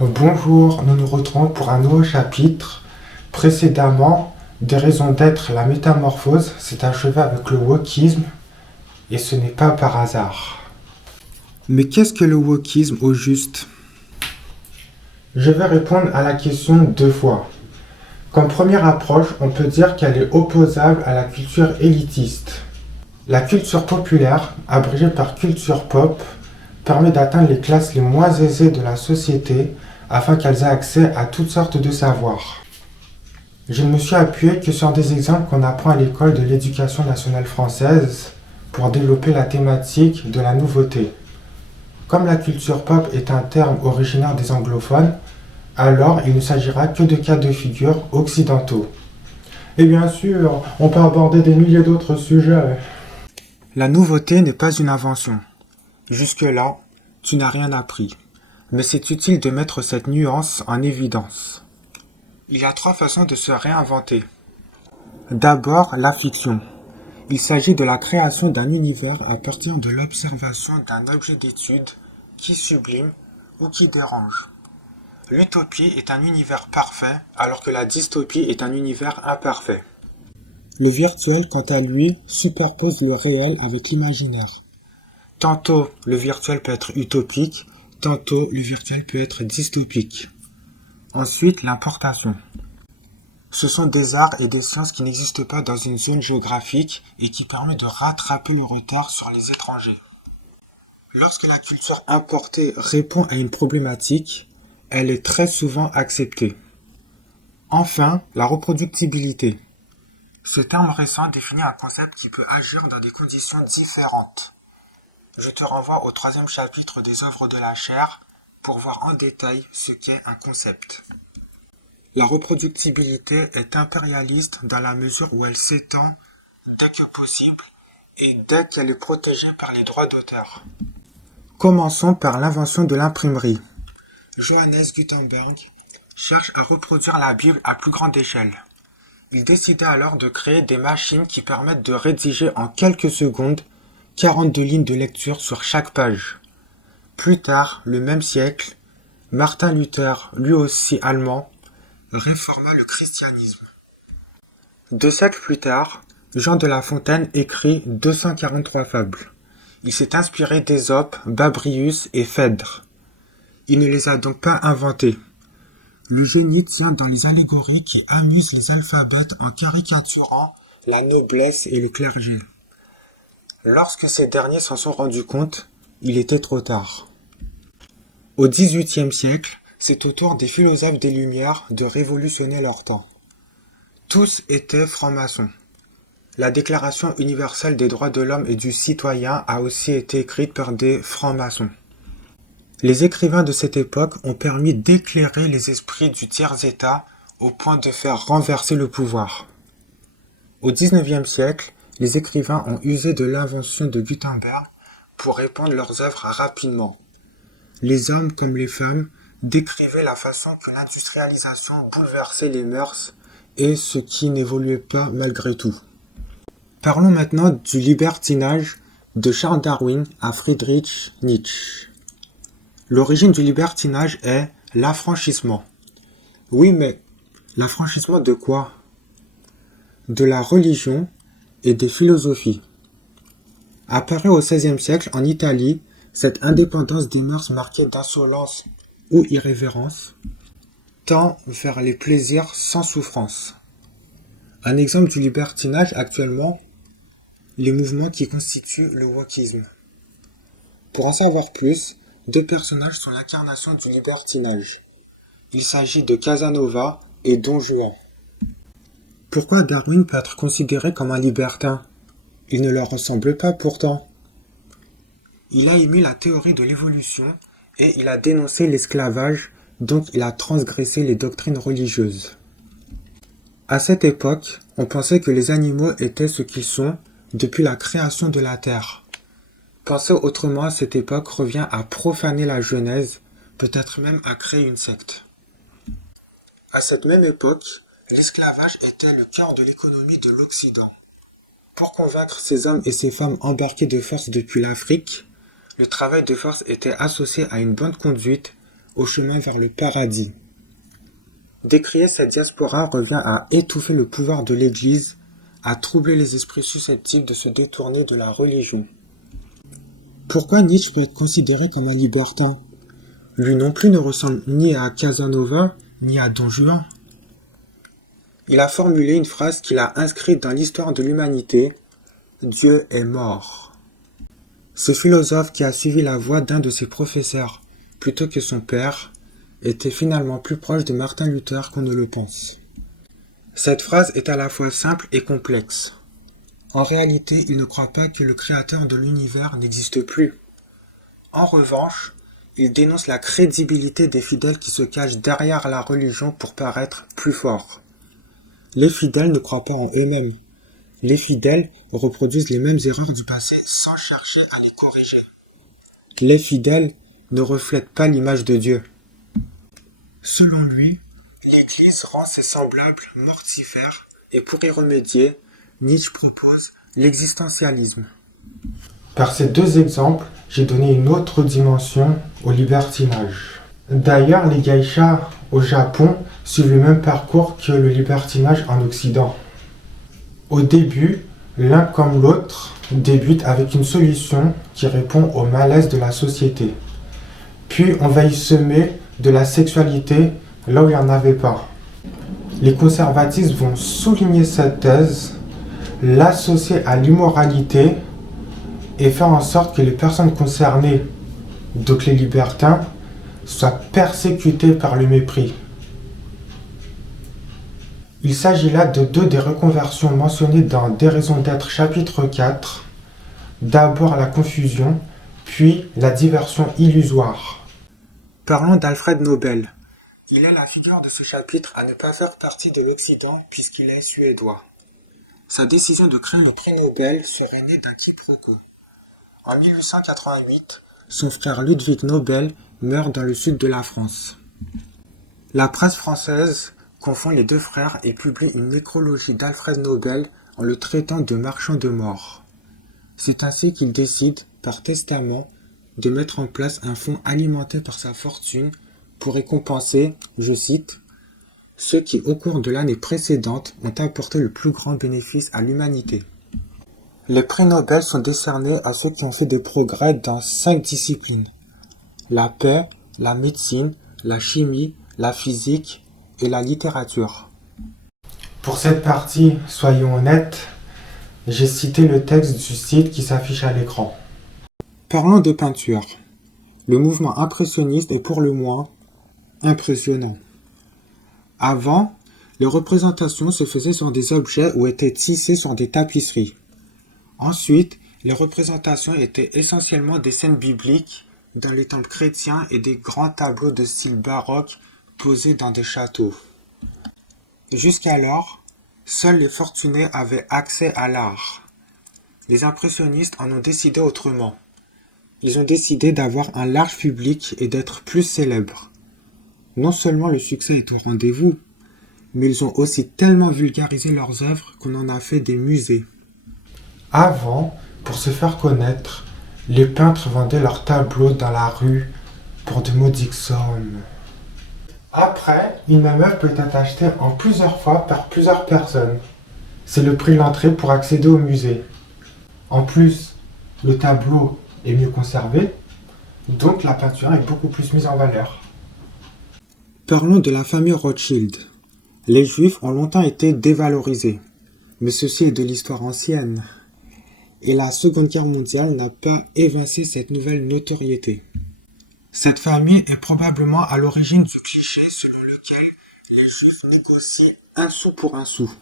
Bonjour, nous nous retrouvons pour un nouveau chapitre. Précédemment, des raisons d'être, la métamorphose s'est achevée avec le wokisme, et ce n'est pas par hasard. Mais qu'est-ce que le wokisme au juste? Je vais répondre à la question deux fois. Comme première approche, on peut dire qu'elle est opposable à la culture élitiste. La culture populaire, abrégée par culture pop, permet d'atteindre les classes les moins aisées de la société afin qu'elles aient accès à toutes sortes de savoirs. Je ne me suis appuyé que sur des exemples qu'on apprend à l'école de l'éducation nationale française pour développer la thématique de la nouveauté. Comme la culture pop est un terme originaire des anglophones, alors il ne s'agira que de cas de figure occidentaux. Et bien sûr, on peut aborder des milliers d'autres sujets. La nouveauté n'est pas une invention. Jusque-là, tu n'as rien appris. Mais c'est utile de mettre cette nuance en évidence. Il y a trois façons de se réinventer. D'abord, la fiction. Il s'agit de la création d'un univers à partir de l'observation d'un objet d'étude qui sublime ou qui dérange. L'utopie est un univers parfait, alors que la dystopie est un univers imparfait. Le virtuel, quant à lui, superpose le réel avec l'imaginaire. Tantôt, le virtuel peut être utopique, tantôt, le virtuel peut être dystopique. Ensuite, l'importation. Ce sont des arts et des sciences qui n'existent pas dans une zone géographique et qui permettent de rattraper le retard sur les étrangers. Lorsque la culture importée répond à une problématique, elle est très souvent acceptée. Enfin, la reproductibilité. Ce terme récent définit un concept qui peut agir dans des conditions différentes. Je te renvoie au troisième chapitre des œuvres de la chaire pour voir en détail ce qu'est un concept. La reproductibilité est impérialiste dans la mesure où elle s'étend dès que possible et dès qu'elle est protégée par les droits d'auteur. Commençons par l'invention de l'imprimerie. Johannes Gutenberg cherche à reproduire la Bible à plus grande échelle. Il décida alors de créer des machines qui permettent de rédiger en quelques secondes 42 lignes de lecture sur chaque page. Plus tard, le même siècle, Martin Luther, lui aussi allemand, réforma le christianisme. 2 siècles plus tard, Jean de La Fontaine écrit 243 fables. Il s'est inspiré d'Ésope, Babrius et Phèdre. Il ne les a donc pas inventées. Le génie tient dans les allégories qui amusent les alphabètes en caricaturant la noblesse et les clergés. Lorsque ces derniers s'en sont rendus compte, il était trop tard. Au XVIIIe siècle, c'est au tour des philosophes des Lumières de révolutionner leur temps. Tous étaient francs-maçons. La Déclaration universelle des droits de l'homme et du citoyen a aussi été écrite par des francs-maçons. Les écrivains de cette époque ont permis d'éclairer les esprits du tiers-état au point de faire renverser le pouvoir. Au XIXe siècle, les écrivains ont usé de l'invention de Gutenberg pour répandre leurs œuvres rapidement. Les hommes comme les femmes décrivaient la façon que l'industrialisation bouleversait les mœurs et ce qui n'évoluait pas malgré tout. Parlons maintenant du libertinage de Charles Darwin à Friedrich Nietzsche. L'origine du libertinage est l'affranchissement. Oui, mais l'affranchissement de quoi? De la religion et des philosophies. Apparue au XVIe siècle en Italie, cette indépendance des mœurs marquée d'insolence ou irrévérence tend vers les plaisirs sans souffrance. Un exemple du libertinage actuellement, les mouvements qui constituent le wokisme. Pour en savoir plus, deux personnages sont l'incarnation du libertinage. Il s'agit de Casanova et Don Juan. Pourquoi Darwin peut être considéré comme un libertin? Il ne leur ressemble pas pourtant. Il a émis la théorie de l'évolution et il a dénoncé l'esclavage, donc il a transgressé les doctrines religieuses. À cette époque, on pensait que les animaux étaient ce qu'ils sont depuis la création de la Terre. Penser autrement à cette époque revient à profaner la Genèse, peut-être même à créer une secte. À cette même époque, l'esclavage était le cœur de l'économie de l'Occident. Pour convaincre ces hommes et ces femmes embarqués de force depuis l'Afrique, le travail de force était associé à une bonne conduite, au chemin vers le paradis. Décrier cette diaspora revient à étouffer le pouvoir de l'Église, à troubler les esprits susceptibles de se détourner de la religion. Pourquoi Nietzsche peut être considéré comme un libertin? Lui non plus ne ressemble ni à Casanova, ni à Don Juan. Il a formulé une phrase qu'il a inscrite dans l'histoire de l'humanité: « Dieu est mort ». Ce philosophe qui a suivi la voie d'un de ses professeurs, plutôt que son père, était finalement plus proche de Martin Luther qu'on ne le pense. Cette phrase est à la fois simple et complexe. En réalité, il ne croit pas que le créateur de l'univers n'existe plus. En revanche, il dénonce la crédibilité des fidèles qui se cachent derrière la religion pour paraître plus forts. Les fidèles ne croient pas en eux-mêmes. Les fidèles reproduisent les mêmes erreurs du passé sans chercher à les corriger. Les fidèles ne reflètent pas l'image de Dieu. Selon lui, l'Église rend ses semblables mortifères et pour y remédier, Nietzsche propose l'existentialisme. Par ces deux exemples, j'ai donné une autre dimension au libertinage. D'ailleurs, les geishas au Japon suivent le même parcours que le libertinage en Occident. Au début, l'un comme l'autre débute avec une solution qui répond au malaise de la société. Puis on va y semer de la sexualité là où il n'y en avait pas. Les conservatistes vont souligner cette thèse, l'associer à l'immoralité et faire en sorte que les personnes concernées, donc les libertins, soient persécutées par le mépris. Il s'agit là de deux des reconversions mentionnées dans Des raisons d'être chapitre 4, d'abord la confusion, puis la diversion illusoire. Parlons d'Alfred Nobel. Il est la figure de ce chapitre à ne pas faire partie de l'Occident puisqu'il est suédois. Sa décision de créer le prix Nobel serait née d'un quiproquo. En 1888, son frère Ludwig Nobel meurt dans le sud de la France. La presse française confond les deux frères et publie une nécrologie d'Alfred Nobel en le traitant de marchand de mort. C'est ainsi qu'il décide, par testament, de mettre en place un fonds alimenté par sa fortune pour récompenser, je cite, « ceux qui, au cours de l'année précédente, ont apporté le plus grand bénéfice à l'humanité ». Les prix Nobel sont décernés à ceux qui ont fait des progrès dans 5 disciplines: la paix, la médecine, la chimie, la physique et la littérature. Pour cette partie, soyons honnêtes, j'ai cité le texte du site qui s'affiche à l'écran. Parlons de peinture. Le mouvement impressionniste est pour le moins impressionnant. Avant, les représentations se faisaient sur des objets ou étaient tissées sur des tapisseries. Ensuite, les représentations étaient essentiellement des scènes bibliques dans les temples chrétiens et des grands tableaux de style baroque posés dans des châteaux. Jusqu'alors, seuls les fortunés avaient accès à l'art. Les impressionnistes en ont décidé autrement. Ils ont décidé d'avoir un large public et d'être plus célèbres. Non seulement le succès est au rendez-vous, mais ils ont aussi tellement vulgarisé leurs œuvres qu'on en a fait des musées. Avant, pour se faire connaître, les peintres vendaient leurs tableaux dans la rue pour de modiques sommes. Après, une même œuvre peut être achetée en plusieurs fois par plusieurs personnes. C'est le prix de l'entrée pour accéder au musée. En plus, le tableau est mieux conservé, donc la peinture est beaucoup plus mise en valeur. Parlons de la famille Rothschild. Les Juifs ont longtemps été dévalorisés, mais ceci est de l'histoire ancienne. Et la Seconde Guerre mondiale n'a pas évincé cette nouvelle notoriété. Cette famille est probablement à l'origine du cliché selon lequel les Juifs négocient un sou pour un sou.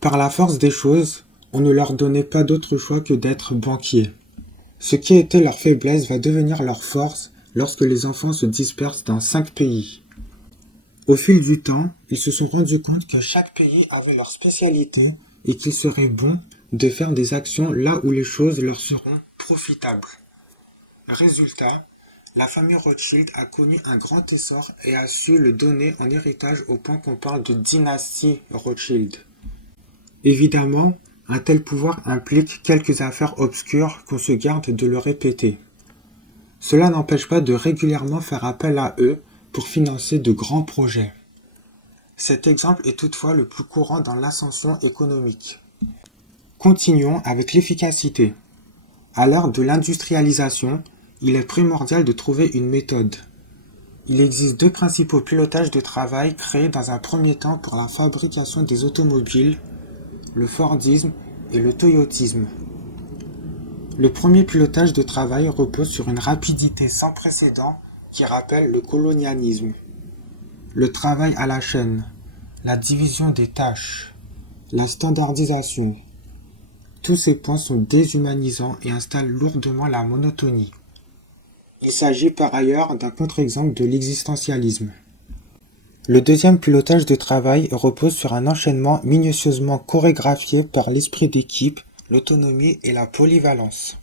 Par la force des choses, on ne leur donnait pas d'autre choix que d'être banquiers. Ce qui était leur faiblesse va devenir leur force lorsque les enfants se dispersent dans 5 pays. Au fil du temps, ils se sont rendus compte que chaque pays avait leur spécialité et qu'il serait bon de faire des actions là où les choses leur seront profitables. Résultat, la famille Rothschild a connu un grand essor et a su le donner en héritage au point qu'on parle de dynastie Rothschild. Évidemment, un tel pouvoir implique quelques affaires obscures qu'on se garde de le répéter. Cela n'empêche pas de régulièrement faire appel à eux pour financer de grands projets. Cet exemple est toutefois le plus courant dans l'ascension économique. Continuons avec l'efficacité. À l'heure de l'industrialisation, il est primordial de trouver une méthode. Il existe deux principaux pilotages de travail créés dans un premier temps pour la fabrication des automobiles, le Fordisme et le Toyotisme. Le premier pilotage de travail repose sur une rapidité sans précédent qui rappelle le colonialisme. Le travail à la chaîne, la division des tâches, la standardisation. Tous ces points sont déshumanisants et installent lourdement la monotonie. Il s'agit par ailleurs d'un contre-exemple de l'existentialisme. Le deuxième pilotage de travail repose sur un enchaînement minutieusement chorégraphié par l'esprit d'équipe, l'autonomie et la polyvalence.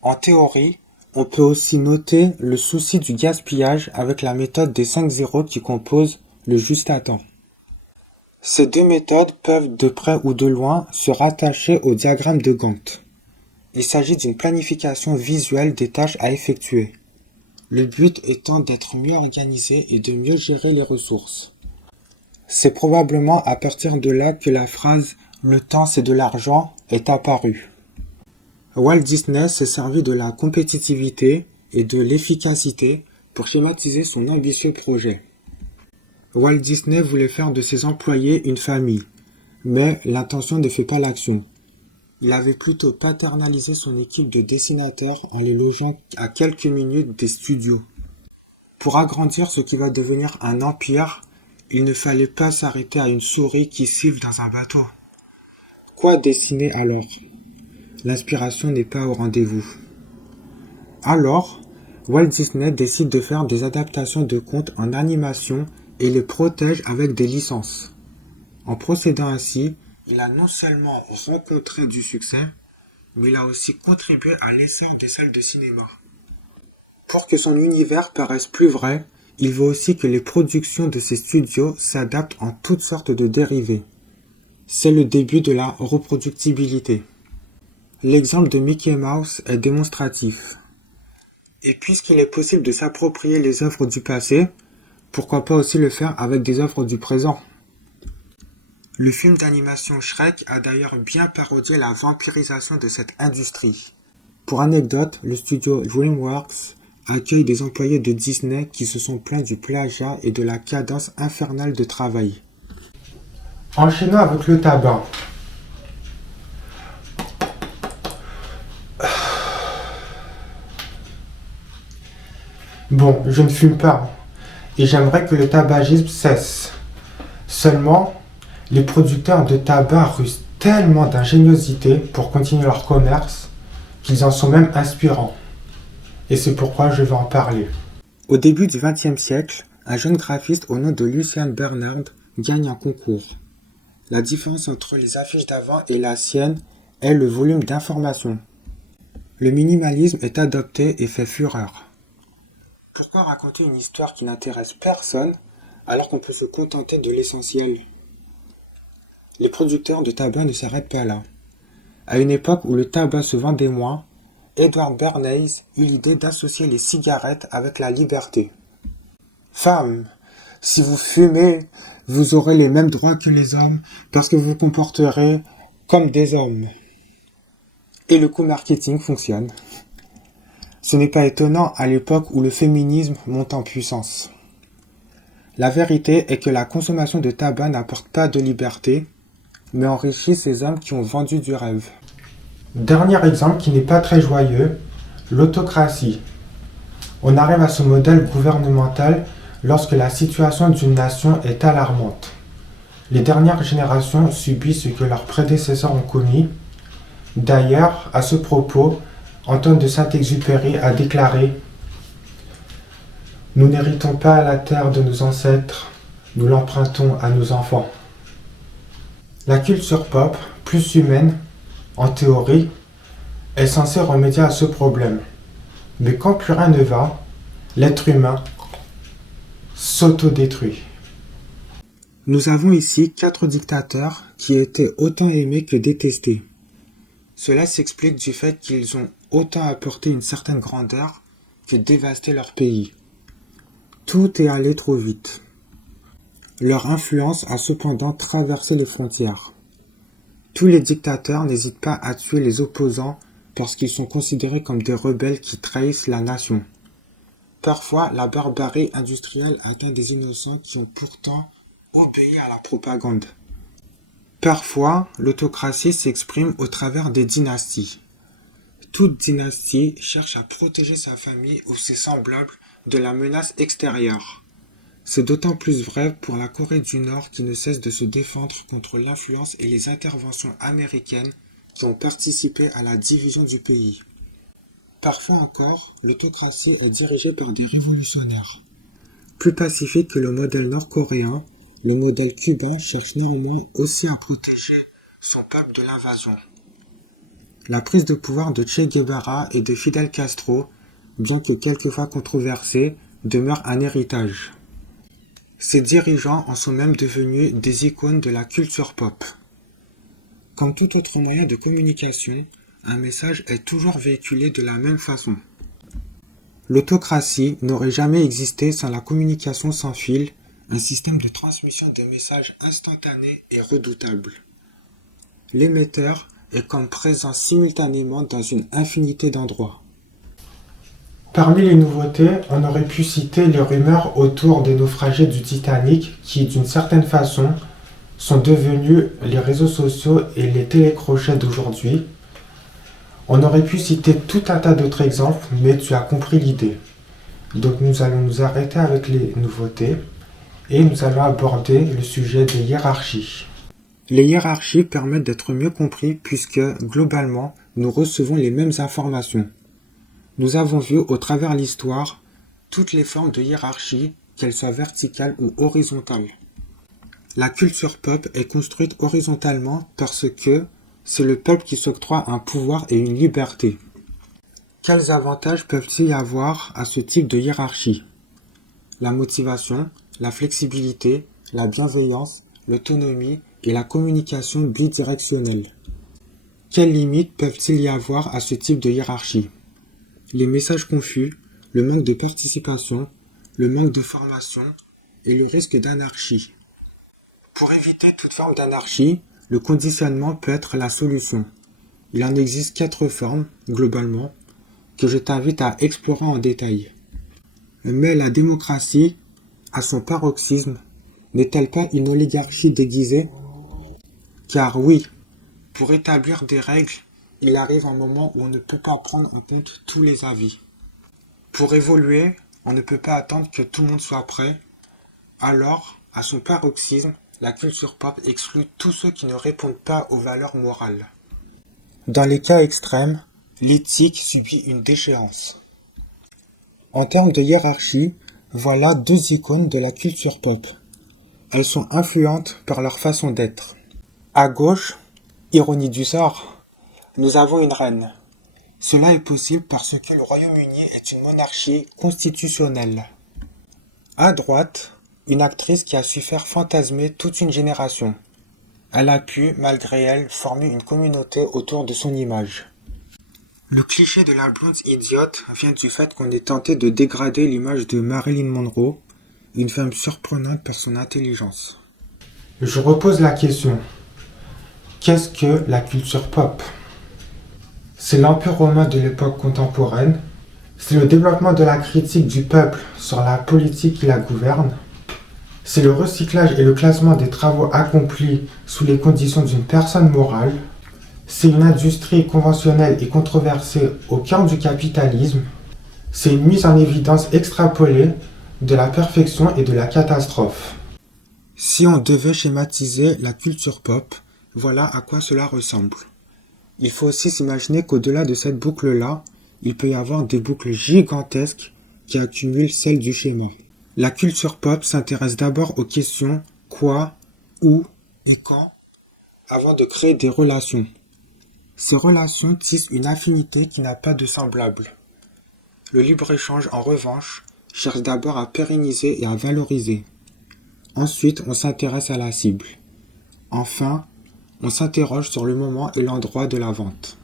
En théorie, on peut aussi noter le souci du gaspillage avec la méthode des 5 zéros qui compose le juste à temps. Ces deux méthodes peuvent de près ou de loin se rattacher au diagramme de Gantt. Il s'agit d'une planification visuelle des tâches à effectuer. Le but étant d'être mieux organisé et de mieux gérer les ressources. C'est probablement à partir de là que la phrase « le temps c'est de l'argent » est apparue. Walt Disney s'est servi de la compétitivité et de l'efficacité pour schématiser son ambitieux projet. Walt Disney voulait faire de ses employés une famille, mais l'intention ne fait pas l'action. Il avait plutôt paternalisé son équipe de dessinateurs en les logeant à quelques minutes des studios. Pour agrandir ce qui va devenir un empire, il ne fallait pas s'arrêter à une souris qui siffle dans un bateau. Quoi dessiner alors ? L'inspiration n'est pas au rendez-vous. Alors, Walt Disney décide de faire des adaptations de contes en animation et les protège avec des licences. En procédant ainsi, il a non seulement rencontré du succès, mais il a aussi contribué à l'essor des salles de cinéma. Pour que son univers paraisse plus vrai, il veut aussi que les productions de ses studios s'adaptent en toutes sortes de dérivés. C'est le début de la reproductibilité. L'exemple de Mickey Mouse est démonstratif. Et puisqu'il est possible de s'approprier les œuvres du passé, pourquoi pas aussi le faire avec des œuvres du présent ? Le film d'animation Shrek a d'ailleurs bien parodié la vampirisation de cette industrie. Pour anecdote, le studio DreamWorks accueille des employés de Disney qui se sont plaints du plagiat et de la cadence infernale de travail. Enchaînons avec le tabac. Bon, je ne fume pas, et j'aimerais que le tabagisme cesse. Seulement, les producteurs de tabac rusent tellement d'ingéniosité pour continuer leur commerce qu'ils en sont même inspirants. Et c'est pourquoi je vais en parler. Au début du XXe siècle, un jeune graphiste au nom de Lucien Bernard gagne un concours. La différence entre les affiches d'avant et la sienne est le volume d'informations. Le minimalisme est adopté et fait fureur. Pourquoi raconter une histoire qui n'intéresse personne alors qu'on peut se contenter de l'essentiel ? Les producteurs de tabac ne s'arrêtent pas là. À une époque où le tabac se vendait moins, Edward Bernays eut l'idée d'associer les cigarettes avec la liberté. Femmes, si vous fumez, vous aurez les mêmes droits que les hommes parce que vous vous comporterez comme des hommes. Et le coup marketing fonctionne. Ce n'est pas étonnant à l'époque où le féminisme monte en puissance. La vérité est que la consommation de tabac n'apporte pas de liberté, mais enrichit ces hommes qui ont vendu du rêve. Dernier exemple qui n'est pas très joyeux, l'autocratie. On arrive à ce modèle gouvernemental lorsque la situation d'une nation est alarmante. Les dernières générations subissent ce que leurs prédécesseurs ont commis. D'ailleurs, à ce propos, Antoine de Saint-Exupéry a déclaré « Nous n'héritons pas la terre de nos ancêtres, nous l'empruntons à nos enfants. » La culture pop, plus humaine, en théorie, est censée remédier à ce problème. Mais quand plus rien ne va, l'être humain s'autodétruit. Nous avons ici 4 dictateurs qui étaient autant aimés que détestés. Cela s'explique du fait qu'ils ont autant apporté une certaine grandeur que dévaster leur pays. Tout est allé trop vite. Leur influence a cependant traversé les frontières. Tous les dictateurs n'hésitent pas à tuer les opposants parce qu'ils sont considérés comme des rebelles qui trahissent la nation. Parfois, la barbarie industrielle atteint des innocents qui ont pourtant obéi à la propagande. Parfois, l'autocratie s'exprime au travers des dynasties. Toute dynastie cherche à protéger sa famille ou ses semblables de la menace extérieure. C'est d'autant plus vrai pour la Corée du Nord qui ne cesse de se défendre contre l'influence et les interventions américaines qui ont participé à la division du pays. Parfois encore, l'autocratie est dirigée par des révolutionnaires. Plus pacifique que le modèle nord-coréen, le modèle cubain cherche néanmoins aussi à protéger son peuple de l'invasion. La prise de pouvoir de Che Guevara et de Fidel Castro, bien que quelquefois controversée, demeure un héritage. Ces dirigeants en sont même devenus des icônes de la culture pop. Comme tout autre moyen de communication, un message est toujours véhiculé de la même façon. L'autocratie n'aurait jamais existé sans la communication sans fil, un système de transmission de messages instantané et redoutable. L'émetteur est comme présent simultanément dans une infinité d'endroits. Parmi les nouveautés, on aurait pu citer les rumeurs autour des naufragés du Titanic qui, d'une certaine façon, sont devenus les réseaux sociaux et les télécrochets d'aujourd'hui. On aurait pu citer tout un tas d'autres exemples, mais tu as compris l'idée. Donc nous allons nous arrêter avec les nouveautés et nous allons aborder le sujet des hiérarchies. Les hiérarchies permettent d'être mieux compris puisque, globalement, nous recevons les mêmes informations. Nous avons vu au travers l'histoire toutes les formes de hiérarchie, qu'elles soient verticales ou horizontales. La culture pop est construite horizontalement parce que c'est le peuple qui s'octroie un pouvoir et une liberté. Quels avantages peuvent-ils y avoir à ce type de hiérarchie? La motivation, la flexibilité, la bienveillance, l'autonomie et la communication bidirectionnelle. Quelles limites peuvent-ils y avoir à ce type de hiérarchie? Les messages confus, le manque de participation, le manque de formation et le risque d'anarchie. Pour éviter toute forme d'anarchie, le conditionnement peut être la solution. Il en existe 4 formes, globalement, que je t'invite à explorer en détail. Mais la démocratie, à son paroxysme, n'est-elle pas une oligarchie déguisée? Car oui, pour établir des règles, il arrive un moment où on ne peut pas prendre en compte tous les avis. Pour évoluer, on ne peut pas attendre que tout le monde soit prêt. Alors, à son paroxysme, la culture pop exclut tous ceux qui ne répondent pas aux valeurs morales. Dans les cas extrêmes, l'éthique subit une déchéance. En termes de hiérarchie, voilà 2 icônes de la culture pop. Elles sont influentes par leur façon d'être. À gauche, ironie du sort, nous avons une reine. Cela est possible parce que le Royaume-Uni est une monarchie constitutionnelle. À droite, une actrice qui a su faire fantasmer toute une génération. Elle a pu, malgré elle, former une communauté autour de son image. Le cliché de la blonde idiote vient du fait qu'on ait tenté de dégrader l'image de Marilyn Monroe, une femme surprenante par son intelligence. Je repose la question. Qu'est-ce que la culture pop? C'est l'Empire romain de l'époque contemporaine. C'est le développement de la critique du peuple sur la politique qui la gouverne. C'est le recyclage et le classement des travaux accomplis sous les conditions d'une personne morale. C'est une industrie conventionnelle et controversée au cœur du capitalisme. C'est une mise en évidence extrapolée de la perfection et de la catastrophe. Si on devait schématiser la culture pop, voilà à quoi cela ressemble. Il faut aussi s'imaginer qu'au-delà de cette boucle-là, il peut y avoir des boucles gigantesques qui accumulent celles du schéma. La culture pop s'intéresse d'abord aux questions quoi, où et quand, avant de créer des relations. Ces relations tissent une affinité qui n'a pas de semblable. Le libre-échange, en revanche, cherche d'abord à pérenniser et à valoriser. Ensuite, on s'intéresse à la cible. Enfin, on s'interroge sur le moment et l'endroit de la vente.